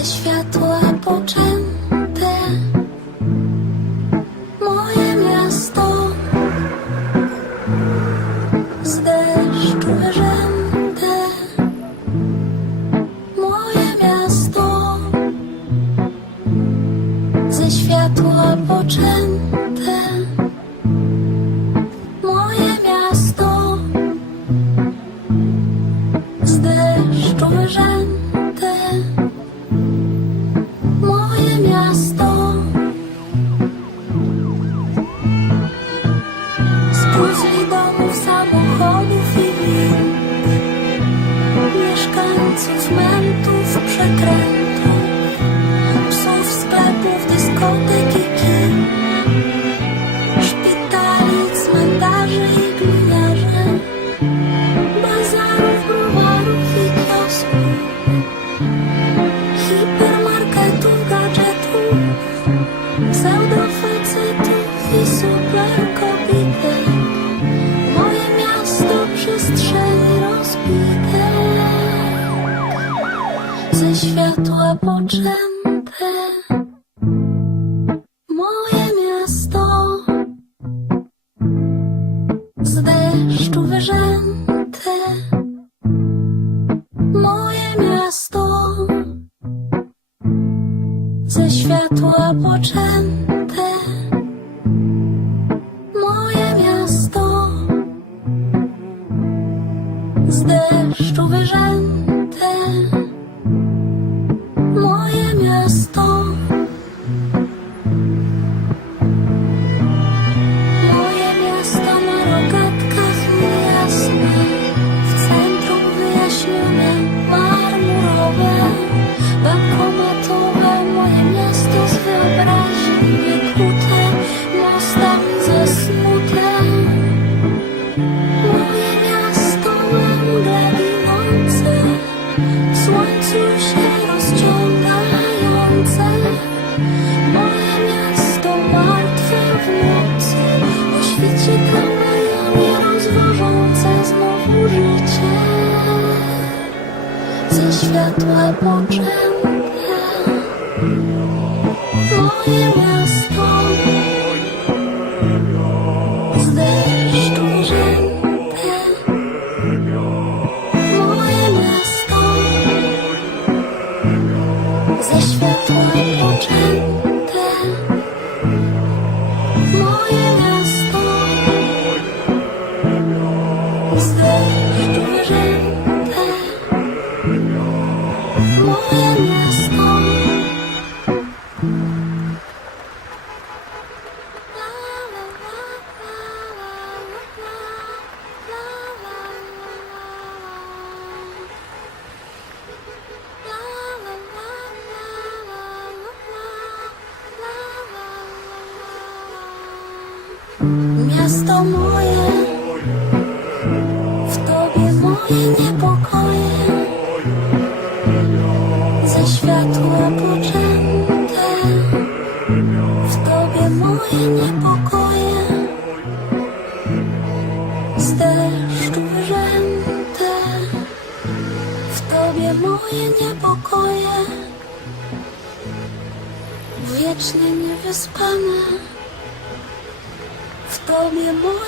ze światła poczęte. Moje miasto z deszczu wyrzęte. Moje miasto ze światła poczęte. Ze światła poczęte. Moje miasto z deszczu wyrzęte. Moje miasto ze światła poczęte. Moje miasto z deszczu wyrzęte. Znowu życie. Ze światła poczęte, moje miasto z deszczu wyrzęte. Moje miasto ze światła poczęte. Moje Miasto moje, w tobie moje niepokoje, ze światła poczęte, w tobie moje niepokoje, z deszczu wyrzęte, w tobie moje niepokoje, wiecznie niewyspane. в тобі моє.